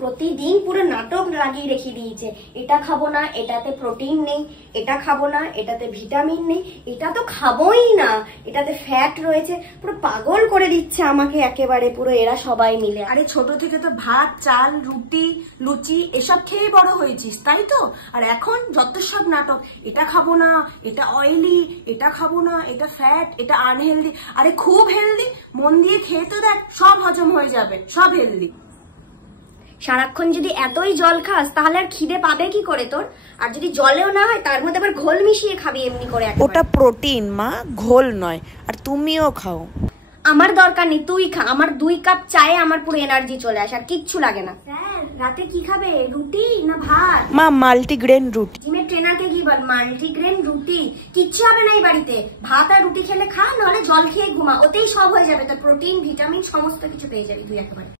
প্রতিদিন পুরো নাটক লাগিয়ে রেখে দিয়েছে, এটা খাবো না এটাতে প্রোটিন নেই, এটা খাবো না এটাতে ভিটামিন নেই, এটা তো খাবোই না এটাতে ফ্যাট রয়েছে, পুরো পাগল করে দিচ্ছে আমাকে একেবারে পুরো এরা সবাই মিলে। আরে ছোট থেকে তো ভাত চাল রুটি লুচি এসব খেয়ে বড় হয়েছিস তাই তো, আর এখন যত সব নাটক, এটা খাবো না এটা অয়েলি, এটা খাবো না এটা ফ্যাট, এটা আনহেলদি। আরে খুব হেলদি, মন দিয়ে খেয়ে তো দেখ, সব হজম হয়ে যাবে, সব হেলদি। সারাক্ষণ যদি এতই জল খাস তাহলে আর খিদে পাবে কি করে তোর? আর যদি জলেও না হয় তার মধ্যে আবার ঘোল মিশিয়ে খাবি এমনি করে। ওটা প্রোটিন মা, ঘোল নয়। আর তুমিও খাও। আমার দরকার নেই, তুই খা। আমার 2 কাপ চায়ে আমার পুরো এনার্জি চলে আসে, আর কিচ্ছু লাগে না। স্যার রাতে কি খাবে, রুটি না ভাত? মা মাল্টিগ্রেন রুটি। জিমের ট্রেনারকে কি বল, মাল্টিগ্রেন রুটি? কিচ্ছু হবে না এই বাড়িতে, ভাত আর রুটি খেলে খা, নাহলে জল খেয়ে ঘুমা, ওতেই সব হয়ে যাবে। তোর প্রোটিন ভিটামিন সমস্ত কিছু পেয়ে যাবি তুই একেবারে।